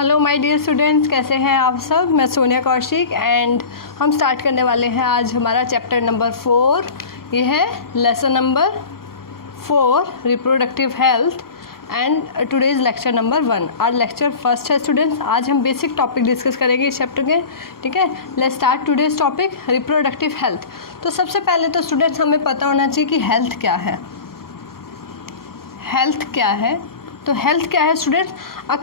Hello my dear students, कैसे हैं आप सब। मैं सोनिया कौशिक एंड हम स्टार्ट करने वाले हैं आज हमारा चैप्टर नंबर 4। ये है lesson number 4 reproductive health and today's lecture number 1। आज लेक्चर फर्स्ट है स्टूडेंट्स। आज हम बेसिक टॉपिक डिस्कस करेंगे इस चैप्टर के। ठीक है, let's start today's topic reproductive health. तो सबसे पहले तो स्टूडेंट्स हमें पता होना चाहिए कि हेल्थ क्या है। हेल्थ क्या है? तो हेल्थ क्या है students? A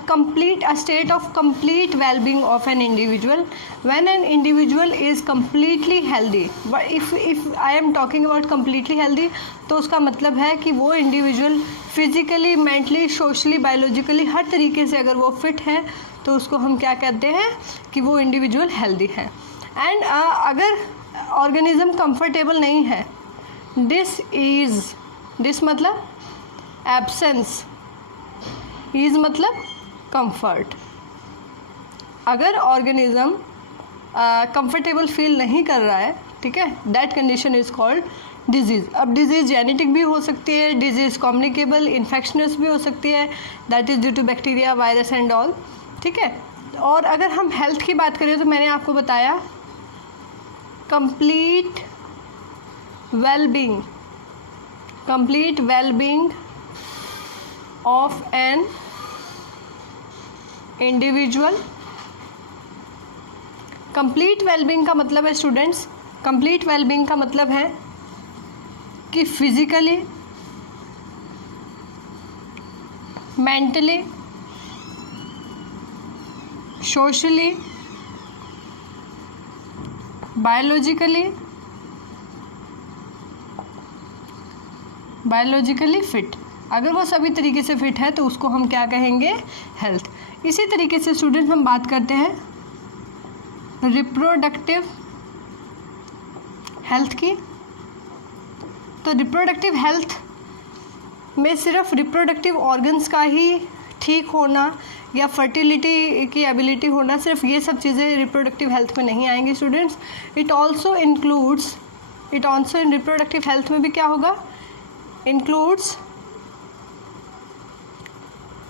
state of complete wellbeing of an individual when an individual is completely healthy. But if I am talking about completely healthy, तो उसका मतलब है कि वो individual physically, mentally, socially, biologically हर तरीके से अगर वो फिट है तो उसको हम क्या कहते हैं कि वो इंडिविजुअल हेल्दी है। एंड अगर ऑर्गेनिज्म कंफर्टेबल नहीं है, डिस मतलब एब्सेंस, इज मतलब कंफर्ट। अगर ऑर्गेनिज्म कंफर्टेबल फील नहीं कर रहा है, ठीक है, that condition is called disease. अब डिजीज़ जेनेटिक भी हो सकती है, डिजीज़ कम्युनिकेबल, इन्फेक्शनस भी हो सकती है, that is due to bacteria, virus and all. ठीक है, और अगर हम हेल्थ की बात करें तो मैंने आपको बताया complete wellbeing of an individual. Complete wellbeing का मतलब है स्टूडेंट्स, कंप्लीट वेलबींग का मतलब है कि physically, mentally, socially, biologically fit. अगर वो सभी तरीके से फिट है तो उसको हम क्या कहेंगे? हेल्थ। इसी तरीके से स्टूडेंट्स हम बात करते हैं रिप्रोडक्टिव हेल्थ की। तो रिप्रोडक्टिव हेल्थ में सिर्फ रिप्रोडक्टिव ऑर्गन्स का ही ठीक होना या फर्टिलिटी की एबिलिटी होना, सिर्फ ये सब चीज़ें रिप्रोडक्टिव हेल्थ में नहीं आएंगी students. It also in reproductive health में भी क्या होगा? Includes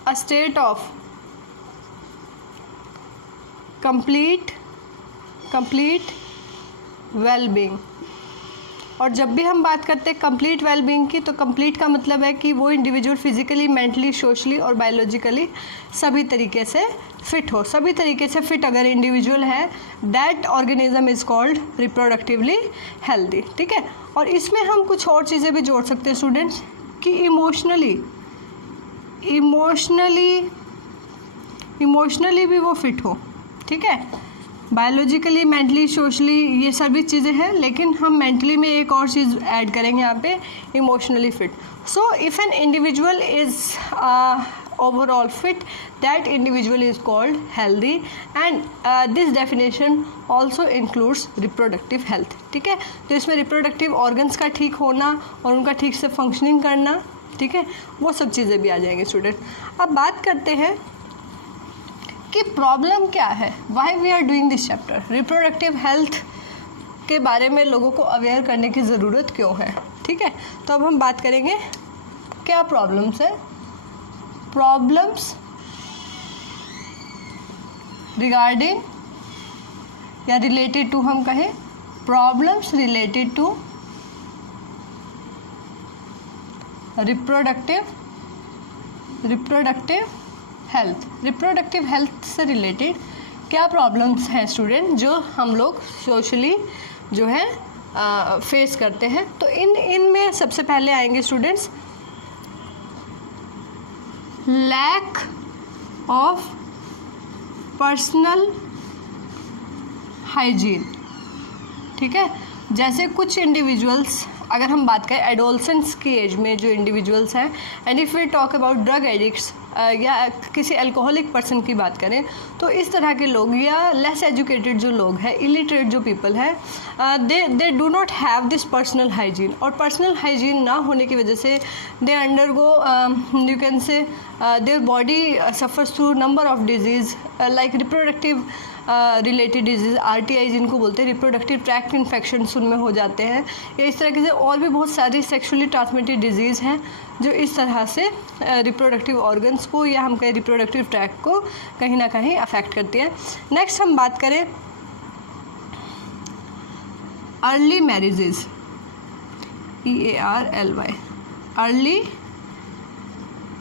a state of complete well-being। और जब भी हम बात करते हैं कंप्लीट वेलबींग की, तो कंप्लीट का मतलब है कि वो इंडिविजुअल फिजिकली, मेंटली, सोशली और बायोलॉजिकली सभी तरीके से फिट हो। सभी तरीके से फिट अगर इंडिविजुअल है, that organism is called reproductively healthy. ठीक है, और इसमें हम कुछ और चीज़ें भी जोड़ सकते हैं स्टूडेंट्स कि इमोशनली भी वो फिट हो। ठीक है, बायोलॉजिकली, मेंटली, सोशली ये सभी चीज़ें हैं, लेकिन हम मेंटली में एक और चीज़ ऐड करेंगे यहाँ पे, emotionally fit. So if an individual is overall fit, that individual is called healthy and this definition also includes reproductive health. ठीक है, तो इसमें रिप्रोडक्टिव ऑर्गन्स का ठीक होना और उनका ठीक से फंक्शनिंग करना, ठीक है, वो सब चीज़ें भी आ जाएंगी स्टूडेंट। अब बात करते हैं कि प्रॉब्लम क्या है, why we are doing this chapter. Reproductive health के बारे में लोगों को अवेयर करने की ज़रूरत क्यों है। ठीक है, तो अब हम बात करेंगे क्या प्रॉब्लम्स है। प्रॉब्लम्स रिगार्डिंग या रिलेटेड टू, हम कहें problems related to reproductive health. Reproductive health से रिलेटेड क्या प्रॉब्लम्स हैं स्टूडेंट जो हम लोग सोशली जो है फेस करते हैं। तो इनमें सबसे पहले आएंगे students lack of personal hygiene. ठीक है, जैसे कुछ इंडिविजुअल्स, अगर हम बात करें एडोलसेंस की एज में जो इंडिविजुअल्स हैं, and if we talk about drug addicts या किसी अल्कोहलिक पर्सन की बात करें, तो इस तरह के लोग या लेस एजुकेटेड जो लोग हैं, इलिटरेट जो पीपल हैं, they do not have this personal hygiene. और पर्सनल हाइजीन ना होने की वजह से दे अंडरगो, यू कैन से their body suffers through number of disease like reproductive related disease, RTI जिनको बोलते हैं, रिप्रोडक्टिव ट्रैक्ट इन्फेक्शंस उनमें हो जाते हैं, या इस तरह से और भी बहुत सारी सेक्सुअली ट्रांसमिटेड डिजीज़ हैं जो इस तरह से रिप्रोडक्टिव ऑर्गन्स को या हम कहें रिप्रोडक्टिव ट्रैक्ट को कहीं ना कहीं अफेक्ट करती है। नेक्स्ट हम बात करें early marriages, EARLY, early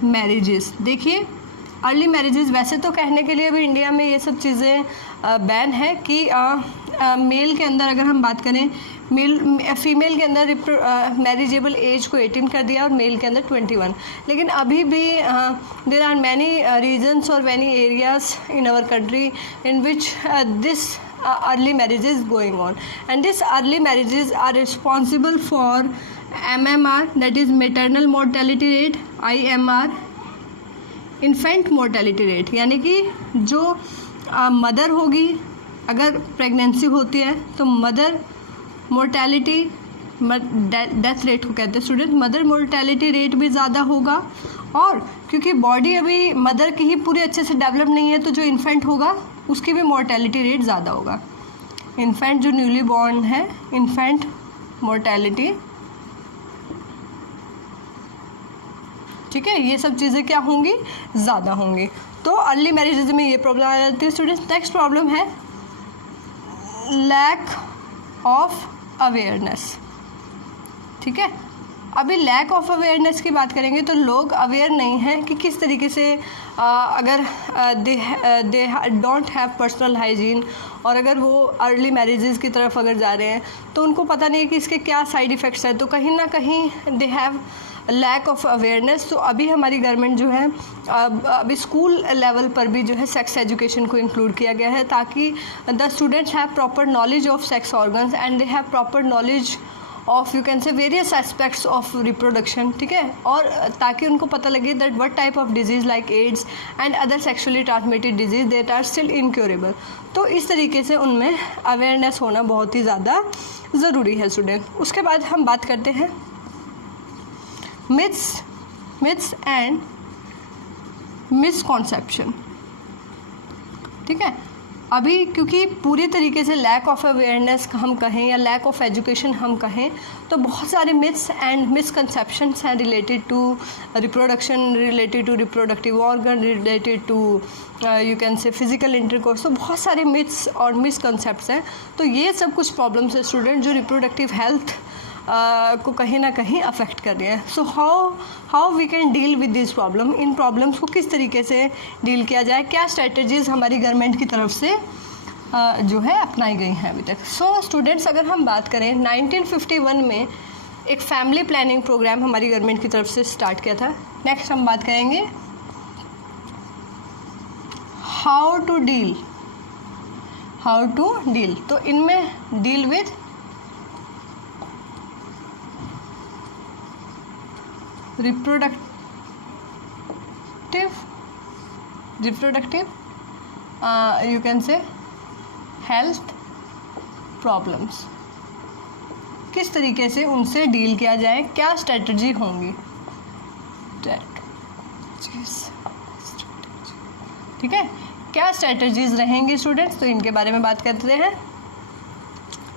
marriages. देखिए अर्ली मैरिजेस, वैसे तो कहने के लिए अभी इंडिया में ये सब चीज़ें बैन है कि मेल के अंदर अगर हम बात करें, फीमेल के अंदर मैरिजेबल एज को 18 कर दिया और मेल के अंदर 21, लेकिन अभी भी देर आर मैनी रीजन्स और many areas in our country in which this early marriages going on, and this early marriages are responsible for MMR, that is maternal mortality rate, IMR infant mortality rate, यानी कि जो mother होगी अगर pregnancy होती है तो mother mortality, death rate को कहते हैं स्टूडेंट, मदर मोर्टेलिटी रेट भी ज़्यादा होगा, और क्योंकि बॉडी अभी मदर की ही पूरी अच्छे से डेवलप नहीं है तो जो इन्फेंट होगा उसकी भी मोर्टेलिटी रेट ज़्यादा होगा। इन्फेंट जो न्यूली बॉर्न है, इन्फेंट मोर्टेलिटी, ठीक है, ये सब चीज़ें क्या होंगी, ज़्यादा होंगी। तो अर्ली मैरिजेज में ये प्रॉब्लम आ जाती है स्टूडेंट्स। नेक्स्ट प्रॉब्लम है लैक ऑफ अवेयरनेस, ठीक है। अभी लैक ऑफ अवेयरनेस की बात करेंगे तो लोग अवेयर नहीं हैं कि किस तरीके से अगर they don't have personal hygiene, और अगर वो अर्ली मैरिजेस की तरफ अगर जा रहे हैं तो उनको पता नहीं है कि इसके क्या साइड इफ़ेक्ट्स हैं, तो कहीं ना कहीं they have lack of awareness. तो अभी हमारी गवर्नमेंट जो है अभी स्कूल लेवल पर भी जो है सेक्स एजुकेशन को इंक्लूड किया गया है, ताकि the students have proper knowledge of sex organs and they have proper knowledge of you can say various aspects of reproduction, ठीक है, और ताकि उनको पता लगे that what type of disease like AIDS and other sexually transmitted disease that are still incurable. तो इस तरीके से उनमें अवेयरनेस होना बहुत ही ज़्यादा ज़रूरी है स्टूडेंट। उसके बाद हम बात करते हैं मिथ्स एंड मिसकॉन्सेप्शन, ठीक है। अभी क्योंकि पूरी तरीके से लैक ऑफ अवेयरनेस हम कहें या लैक ऑफ एजुकेशन हम कहें तो बहुत सारे मिथ्स एंड मिसकंसेप्शंस हैं related to reproduction, related to reproductive organ, related to you can say physical intercourse. तो बहुत सारे मिथ्स और मिसकंसेप्ट्स हैं। तो ये सब कुछ प्रॉब्लम्स है स्टूडेंट जो रिप्रोडक्टिव हेल्थ को कहीं ना कहीं अफेक्ट कर रहे हैं। So how we can deal with this problem, इन प्रॉब्लम्स को किस तरीके से डील किया जाए, क्या स्ट्रेटजीज़ हमारी गवर्नमेंट की तरफ से जो है अपनाई गई हैं अभी तक। सो स्टूडेंट्स, अगर हम बात करें 1951 में एक फैमिली प्लानिंग प्रोग्राम हमारी गवर्नमेंट की तरफ से स्टार्ट किया था। नेक्स्ट हम बात करेंगे हाउ टू डील, तो इनमें deal with reproductive you can से हेल्थ प्रॉब्लम्स, किस तरीके से उनसे डील किया जाए, क्या स्ट्रेटजी होंगी, ठीक है, क्या स्ट्रेटजीज रहेंगी स्टूडेंट्स। तो इनके बारे में बात करते हैं,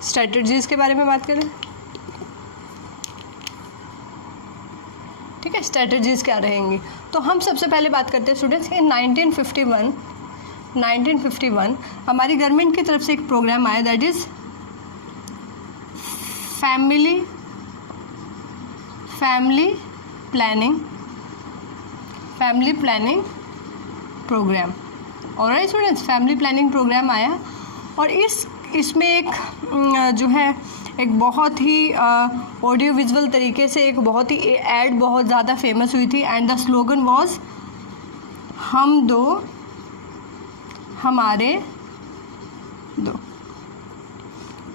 स्ट्रेटजीज के बारे में बात करें, ठीक है। स्ट्रेटजीज़ क्या रहेंगी, तो हम सबसे पहले बात करते हैं स्टूडेंट्स कि 1951 हमारी गवर्नमेंट की तरफ से एक प्रोग्राम आया, that is family planning program. Alright students, family planning program आया और इसमें एक जो है एक बहुत ही ऑडियो विजुअल तरीके से एक बहुत ही एड बहुत ज़्यादा फेमस हुई थी, एंड द स्लोगन वाज हम दो हमारे दो,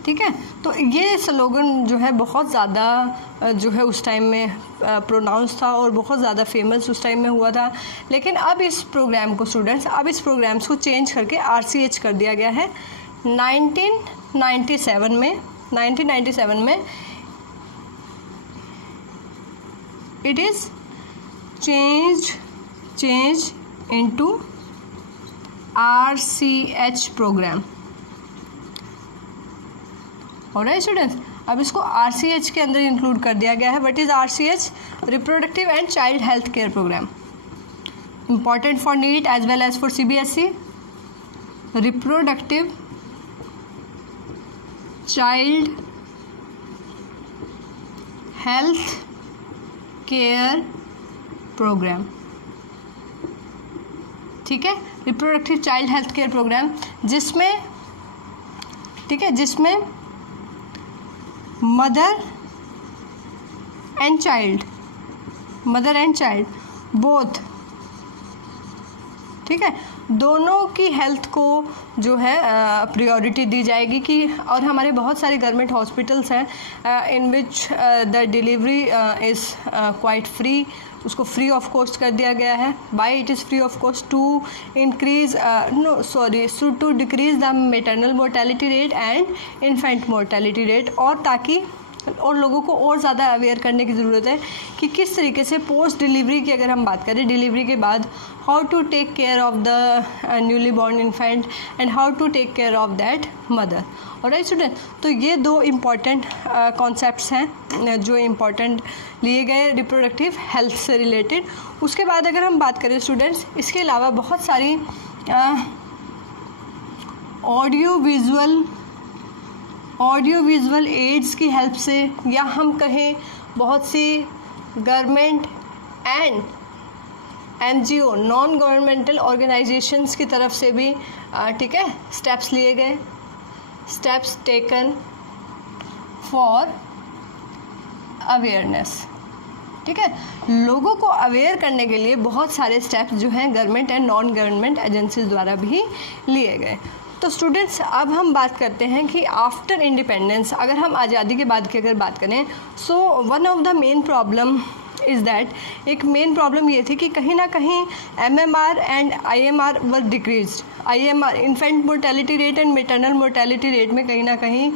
ठीक है। तो ये स्लोगन जो है बहुत ज़्यादा जो है उस टाइम में प्रोनाउंस था और बहुत ज़्यादा फेमस उस टाइम में हुआ था। लेकिन अब इस प्रोग्राम को स्टूडेंट्स, अब इस प्रोग्राम्स को चेंज करके RCH कर दिया गया है 1997 में it is changed into RCH program, alright students, अब इसको RCH के अंदर इंक्लूड कर दिया गया है. What is RCH? Reproductive and child health care program, important for NEET as well as for CBSE. Reproductive child health care program, ठीक है, reproductive child health care program, जिसमें, ठीक है, जिसमें मदर एंड चाइल्ड बोथ, ठीक है, दोनों की हेल्थ को जो है प्रायोरिटी दी जाएगी कि, और हमारे बहुत सारे गवर्नमेंट हॉस्पिटल्स हैं in which the delivery is quite free, उसको फ्री ऑफ कॉस्ट कर दिया गया है. By it is free of cost to increase to decrease the maternal mortality rate and infant mortality rate, और ताकि और लोगों को और ज़्यादा अवेयर करने की ज़रूरत है कि किस तरीके से पोस्ट डिलीवरी की, अगर हम बात करें डिलीवरी के बाद, how to take care of the newly born infant and how to take care of that mother. Alright student, तो ये दो इम्पॉर्टेंट कॉन्सेप्ट्स हैं जो इम्पॉर्टेंट लिए गए रिप्रोडक्टिव हेल्थ से रिलेटेड. उसके बाद अगर हम बात करें स्टूडेंट्स, इसके अलावा बहुत सारी ऑडियो विजुअल एड्स की हेल्प से, या हम कहें बहुत सी government and NGO non governmental organisations की तरफ से भी, ठीक है, स्टेप्स लिए गए, स्टेप्स टेकन फॉर अवेयरनेस, ठीक है, लोगों को अवेयर करने के लिए बहुत सारे स्टेप्स जो हैं government and non government agencies द्वारा भी लिए गए. तो स्टूडेंट्स, अब हम बात करते हैं कि आफ्टर इंडिपेंडेंस, अगर हम आज़ादी के बाद की अगर बात करें, so one of the main problem is that, एक मेन प्रॉब्लम ये थी कि कहीं ना कहीं MMR and IMR were decreased. IMR infant mortality rate and maternal mortality rate में कहीं ना कहीं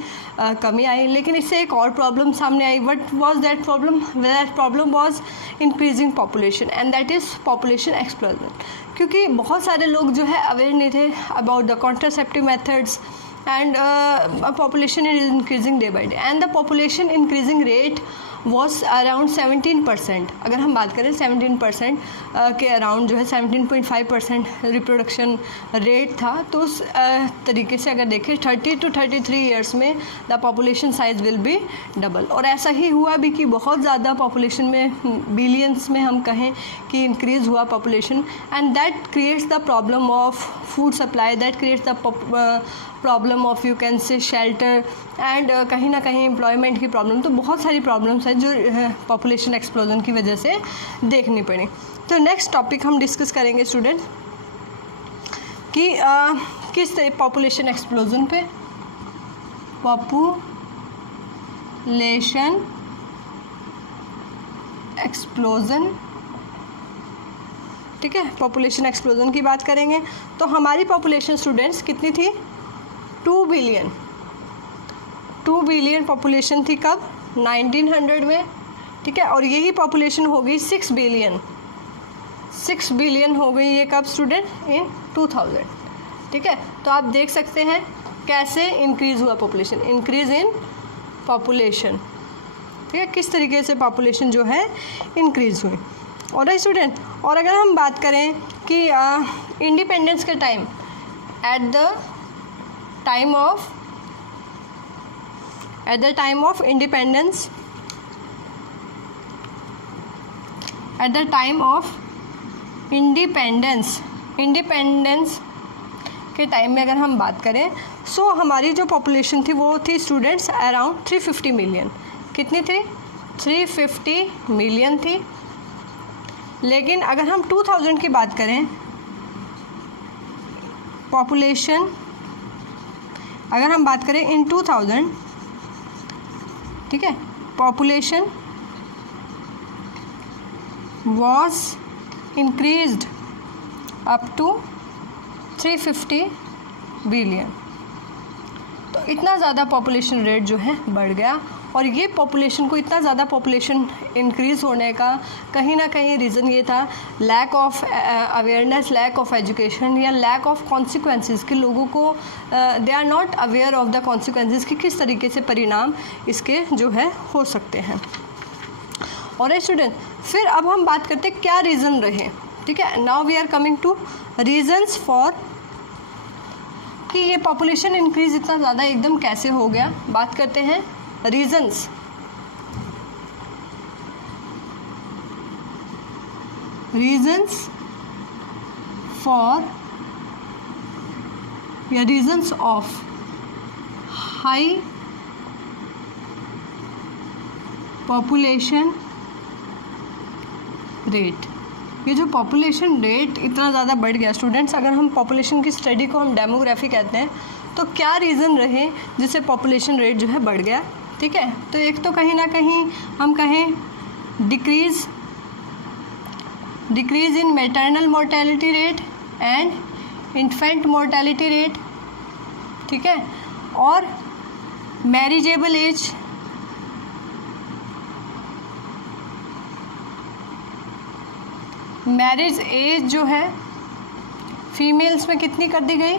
कमी आई, लेकिन इससे एक और प्रॉब्लम सामने आई. What was that problem? That problem was increasing population and that is population explosion. क्योंकि बहुत सारे लोग जो है अवेयर नहीं थे about the contraceptive methods and population is increasing day by day, and the population increasing rate was around 17%. अगर हम बात करें 17% के अराउंड जो है 17.5% रिप्रोडक्शन रेट था. तो उस तरीके से अगर देखें 30 to 33 ईयर्स में the population size will be double. और ऐसा ही हुआ भी कि बहुत ज़्यादा पॉपुलेशन में, बिलियंस में हम कहें कि इंक्रीज़ हुआ population, and that creates the problem of food supply, that creates the problem of you can से शेल्टर एंड कहीं ना कहीं एम्प्लॉयमेंट की प्रॉब्लम. तो बहुत सारी प्रॉब्लम्स हैं जो पॉपुलेशन एक्सप्लोजन की वजह से देखनी पड़ी. तो नेक्स्ट टॉपिक हम डिस्कस करेंगे स्टूडेंट कि किस पॉपुलेशन एक्सप्लोजन पे, पॉपुलेशन एक्सप्लोजन, ठीक है, पॉपुलेशन एक्सप्लोजन की बात करेंगे. तो हमारी पॉपुलेशन स्टूडेंट्स कितनी थी? 2 बिलियन पॉपुलेशन थी. कब? 1900 में, ठीक है, और यही पॉपुलेशन हो गई 6 बिलियन हो गई ये कब स्टूडेंट? इन 2000, ठीक है. तो आप देख सकते हैं कैसे इंक्रीज़ हुआ पॉपुलेशन, इंक्रीज़ इन पॉपुलेशन, ठीक है, किस तरीके से पॉपुलेशन जो है इंक्रीज़ हुई. ऑलराइट स्टूडेंट, और अगर हम बात करें कि इंडिपेंडेंस के time, eight the time of independence, eight the time of independence के टाइम में अगर हम बात करें, सो हमारी जो पॉपुलेशन थी वो थी स्टूडेंट्स अराउंड 350 मिलियन. कितनी थी? 350 मिलियन थी. लेकिन अगर हम 2000 की बात करें, पॉपुलेशन अगर हम बात करें इन 2000, ठीक है, population was increased up to 350 billion. तो इतना ज़्यादा पॉपुलेशन रेट जो है बढ़ गया. और ये पॉपुलेशन को, इतना ज़्यादा पॉपुलेशन इंक्रीज़ होने का कहीं ना कहीं रीज़न ये था lack of awareness, lack of education या लैक ऑफ कॉन्सिक्वेंसेस, कि लोगों को they are not aware of the consequences कि किस तरीके से परिणाम इसके जो है हो सकते हैं। और स्टूडेंट, फिर अब हम बात करते हैं क्या रीज़न रहे, ठीक है। Now we are coming to reasons for कि ये पॉपुलेशन इंक्रीज इतना ज़्यादा एकदम कैसे हो गया। बात करते हैं रीजंस। रीजंस फॉर या reasons of high population rate. ये जो पॉपुलेशन रेट इतना ज़्यादा बढ़ गया स्टूडेंट्स, अगर हम पॉपुलेशन की स्टडी को हम डेमोग्राफी कहते हैं, तो क्या रीज़न रहे जिससे पॉपुलेशन रेट जो है बढ़ गया, ठीक है। तो एक तो कहीं ना कहीं हम कहें decrease in maternal mortality rate and infant mortality rate, ठीक है। और मैरिजेबल एज, मैरिज एज जो है फीमेल्स में कितनी कर दी गई,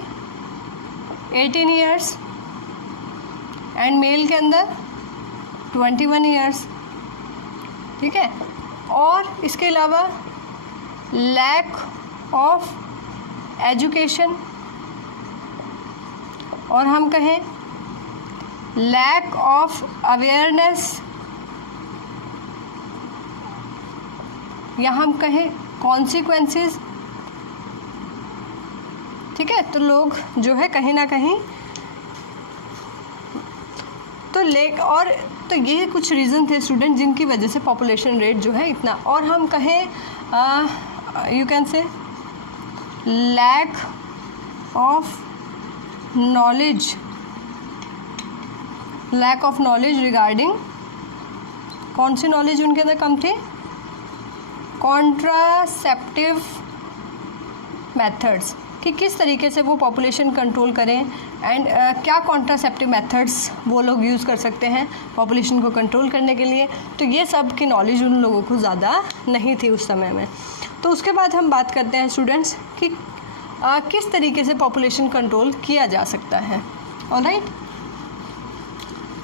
18 ईयर्स, एंड मेल के अंदर 21 ईयर्स, ठीक है। और इसके अलावा लैक ऑफ एजुकेशन, और हम कहें लैक ऑफ अवेयरनेस, या हम कहें कॉन्सिक्वेंसेस, ठीक है। तो लोग जो है कहीं ना कहीं तो ये कुछ रीज़न थे स्टूडेंट जिनकी वजह से पॉपुलेशन रेट जो है इतना। और हम कहें you can say lack of knowledge regarding, कौन सी नॉलेज उनके अंदर कम थी, कॉन्ट्रासेप्टिव मेथड्स, कि किस तरीके से वो पॉपुलेशन कंट्रोल करें एंड क्या कॉन्ट्रासेप्टिव मेथड्स वो लोग यूज़ कर सकते हैं पॉपुलेशन को कंट्रोल करने के लिए। तो ये सब की नॉलेज उन लोगों को ज़्यादा नहीं थी उस समय में। तो उसके बाद हम बात करते हैं स्टूडेंट्स कि किस तरीके से पॉपुलेशन कंट्रोल किया जा सकता है। ऑलराइट,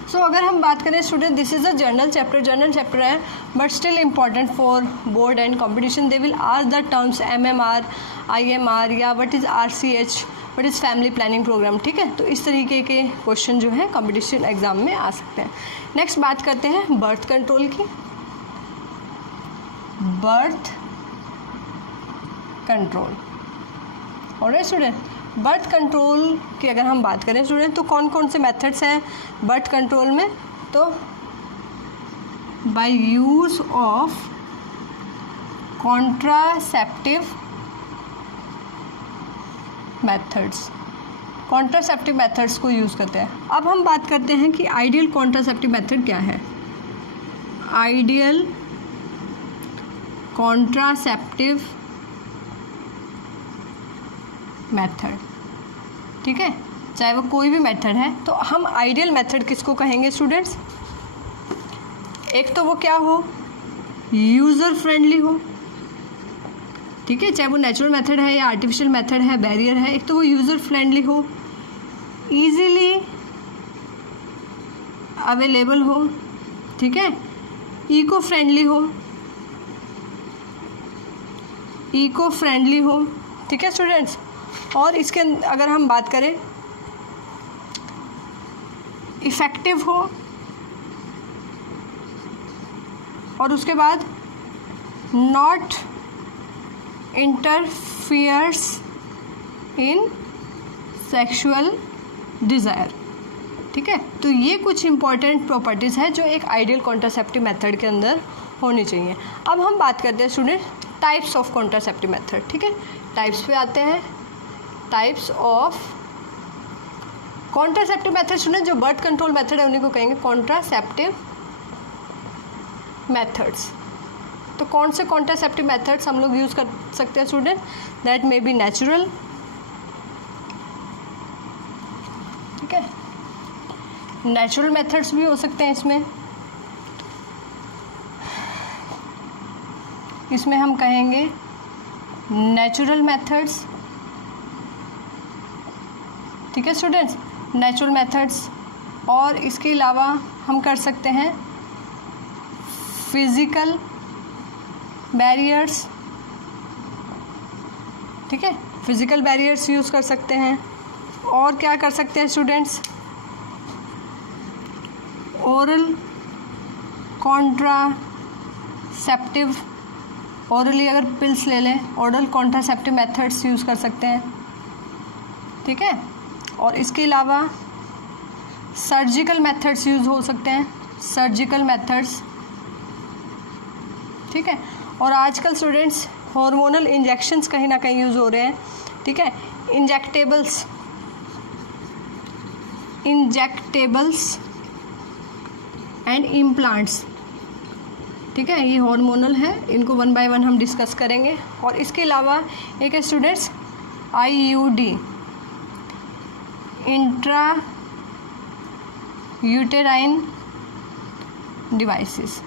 सो अगर हम बात करें student, this is a general chapter है, but still important for board and competition. They will ask the terms MMR, IMR या what is RCH, what is family planning programme, ठीक है। तो इस तरीके के क्वेश्चन जो है कॉम्पिटिशन एग्जाम में आ सकते हैं। नेक्स्ट बात करते हैं बर्थ कंट्रोल की। Birth control, alright student, birth control की अगर हम बात करें स्टूडेंट, तो कौन कौन से मेथड्स हैं बर्थ कंट्रोल में। तो by use of contraceptive methods को यूज़ करते हैं। अब हम बात करते हैं कि आइडियल कॉन्ट्रासेप्टिव मेथड क्या है। आइडियल कॉन्ट्रासेप्टिव मेथड, ठीक है, चाहे वो कोई भी मेथड है। तो हम आइडियल मेथड किसको कहेंगे स्टूडेंट्स, एक तो वो क्या हो, यूज़र फ्रेंडली हो, ठीक है, चाहे वो नेचुरल मेथड है या आर्टिफिशियल मेथड है, बैरियर है। एक तो वो यूज़र फ्रेंडली हो, ईजीली अवेलेबल हो, ठीक है, इको फ्रेंडली हो, ठीक है स्टूडेंट्स। और इसके अगर हम बात करें इफ़ेक्टिव हो, और उसके बाद not interferes in sexual desire, ठीक है। तो ये कुछ इंपॉर्टेंट प्रॉपर्टीज़ है जो एक आइडियल कॉन्ट्रासेप्टिव मेथड के अंदर होनी चाहिए। अब हम बात करते हैं student types of contraceptive method, ठीक है। टाइप्स पे आते हैं। Types of contraceptive method student, जो बर्थ कंट्रोल मेथड है उन्हीं को कहेंगे कॉन्ट्रासेप्टिव मेथड्स। तो कौन से कॉन्ट्रासेप्टिव मेथड्स हम लोग यूज़ कर सकते हैं student, that may be natural, ठीक है, नेचुरल मेथड्स भी हो सकते हैं इसमें, इसमें हम कहेंगे नेचुरल मेथड्स, ठीक है स्टूडेंट्स, नेचुरल मेथड्स। और इसके अलावा हम कर सकते हैं फिज़िकल बैरियर्स, ठीक है, फिज़िकल बैरियर्स यूज़ कर सकते हैं। और क्या कर सकते हैं स्टूडेंट्स, ओरल कॉन्ट्रासेप्टिव, ओरली अगर पिल्स ले लें, ओरल कॉन्ट्रासेप्टिव मेथड्स यूज़ कर सकते हैं, ठीक है। और इसके अलावा सर्जिकल मेथड्स यूज़ हो सकते हैं, सर्जिकल मेथड्स, ठीक है। और आजकल स्टूडेंट्स हार्मोनल इंजेक्शंस कहीं ना कहीं यूज़ हो रहे हैं, ठीक है, इंजेक्टेबल्स एंड इम्प्लांट्स, ठीक है, ये हार्मोनल है, इनको वन बाय वन हम डिस्कस करेंगे। और इसके अलावा एक है students IUD, intra uterine devices,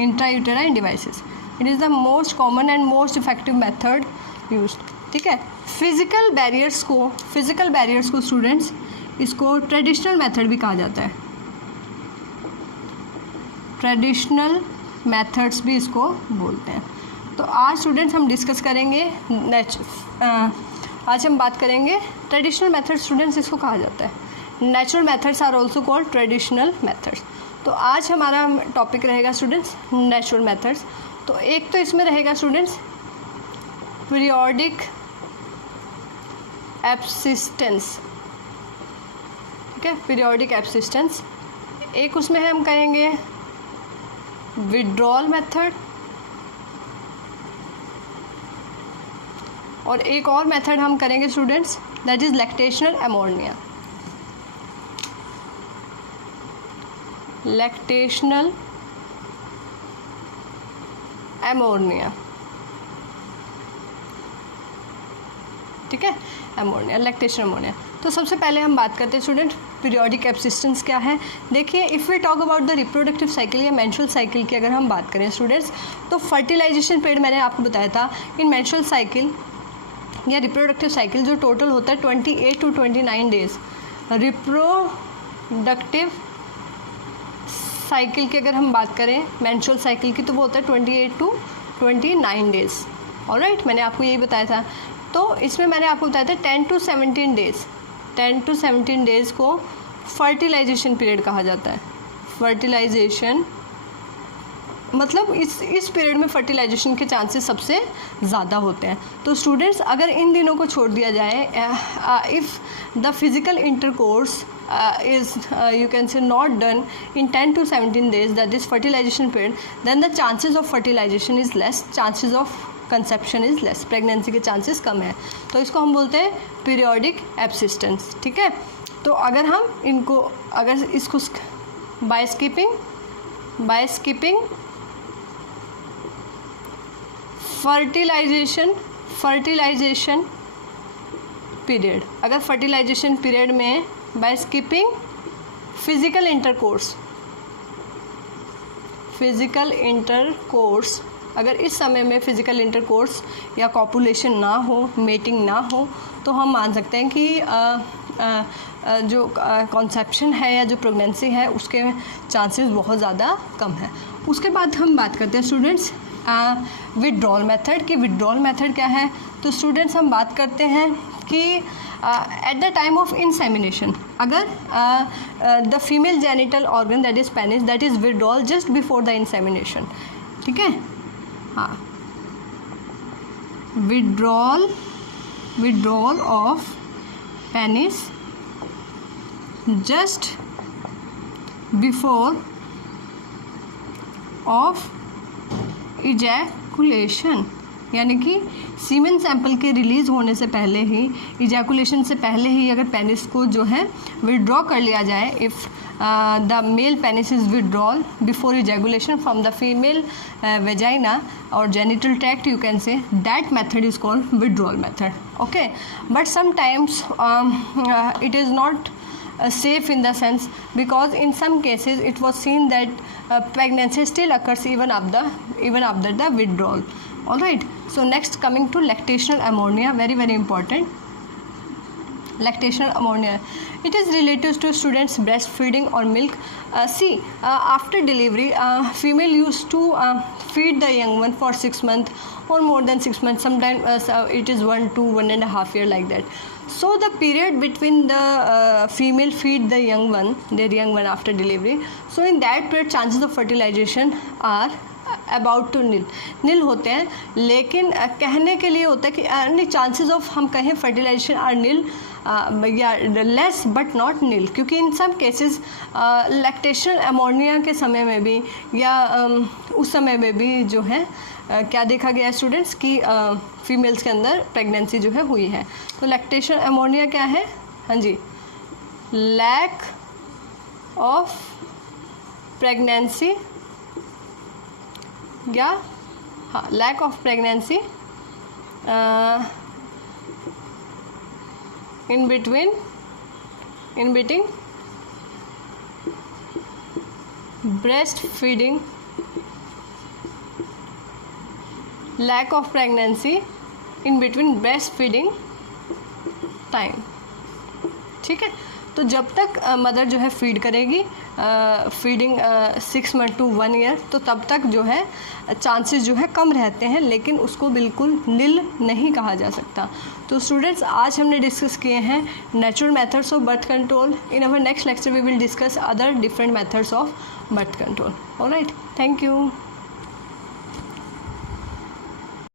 intrauterine devices, it is the most common and most effective method used, ठीक है। फिज़िकल बैरियर्स को स्टूडेंट्स इसको ट्रेडिशनल मेथड भी कहा जाता है, ट्रेडिशनल मेथड्स भी इसको बोलते हैं। तो आज स्टूडेंट्स हम डिस्कस करेंगे आज हम बात करेंगे ट्रेडिशनल मेथड, स्टूडेंट्स इसको कहा जाता है। Natural methods are also called traditional methods. तो आज हमारा टॉपिक रहेगा स्टूडेंट्स नेचुरल मेथड्स। तो एक तो इसमें रहेगा स्टूडेंट्स पीरियोडिक एब्सिस्टेंस, ठीक है, पीरियोडिक एब्सिस्टेंस। एक उसमें हम कहेंगे विड्रॉल मेथड, और एक और मेथड हम करेंगे students that is lactational ammonia, lactational ammonia, ठीक है, एमोनिया, लैक्टेशन एमोनिया। तो सबसे पहले हम बात करते हैं स्टूडेंट पीरियोडिक एब्सिस्टेंस क्या है। देखिए if we talk about the reproductive cycle या मेंस्ट्रुअल साइकिल की अगर हम बात करें स्टूडेंट्स, तो फर्टिलाइजेशन पीरियड मैंने आपको बताया था इन मेंस्ट्रुअल साइकिल या रिप्रोडक्टिव साइकिल जो टोटल होता है 28 to 29 डेज। रिप्रोडक्टिव साइकिल की अगर हम बात करें मेंस्ट्रुअल साइकिल की तो वो होता है 28 to 29 डेज। ऑलराइट, मैंने आपको यही बताया था। तो इसमें मैंने आपको बताया था 10 to 17 डेज, 10 to 17 डेज़ को फर्टिलाइजेशन पीरियड कहा जाता है। फर्टिलाइजेशन मतलब इस पीरियड में फर्टिलाइजेशन के चांसेस सबसे ज़्यादा होते हैं। तो स्टूडेंट्स अगर इन दिनों को छोड़ दिया जाए, if the physical intercourse is you can say not done in 10 to 17 days, that is fertilization period, then the chances of fertilization is less, chances of conception is less, pregnancy के chances कम है। तो इसको हम बोलते हैं periodic एब्सिस्टेंस, ठीक है। तो अगर हम इनको अगर इसको बाय स्किपिंग फर्टिलाइजेशन पीरियड, अगर फर्टिलाइजेशन पीरियड में बाय स्किपिंग फिज़िकल इंटरकोर्स, अगर इस समय में फ़िज़िकल इंटरकोर्स या कॉपुलेशन ना हो, मेटिंग ना हो, तो हम मान सकते हैं कि जो कॉन्सेप्शन है या जो प्रेगनेंसी है उसके चांसेस बहुत ज़्यादा कम है। उसके बाद हम बात करते हैं स्टूडेंट्स विड्रॉल मेथड की। विड्रॉल मेथड क्या है? तो स्टूडेंट्स हम बात करते हैं कि at the time of insemination अगर the female genital organ that is penis that is withdrawal just before the insemination, ठीक है। हाँ, withdrawal of penis just before of ejaculation, यानी कि सीमेन सैंपल के रिलीज़ होने से पहले ही, इजैकुलेशन से पहले ही अगर पेनिस को जो है विड्रॉ कर लिया जाए, if the male penis is withdrawal before ejaculation from the female vagina और genital tract, you can say that method is called withdrawal method, okay. But sometimes it is not safe in the sense, because in some cases it was seen that pregnancy still occurs even after the withdrawal. All right. So next, coming to lactational ammonia, very very important. Lactational ammonia, it is related to students breastfeeding or milk. After delivery, female used to feed the young one for 6 months or more than 6 months. Sometimes it is 1 to 1.5 year, like that. So the period between the female feed the young one, their young one after delivery, so in that period chances of fertilization are about to nil होते हैं. लेकिन कहने के लिए होता है कि नहीं, चांसेस ऑफ हम कहें फर्टिलाइजेशन आर नील या लेस बट नॉट नील, क्योंकि इन सम केसेस लैक्टेशनल अमोनिया के समय में भी या उस समय में भी जो है क्या देखा गया स्टूडेंट्स कि फीमेल्स के अंदर प्रेगनेंसी जो है हुई है. तो लैक्टेशनल अमोनिया क्या है? हाँ जी, लैक ऑफ प्रेगनेंसी या हाँ lack of pregnancy in between breast feeding, lack of pregnancy in between breast feeding time. ठीक है. तो जब तक मदर जो है फीड करेगी फीडिंग 6 मंथ टू 1 ईयर, तो तब तक जो है चांसेस जो है कम रहते हैं, लेकिन उसको बिल्कुल नील नहीं कहा जा सकता. तो स्टूडेंट्स, आज हमने डिस्कस किए हैं natural methods of birth control. In our next lecture we will discuss other different methods of birth control. Alright, thank you.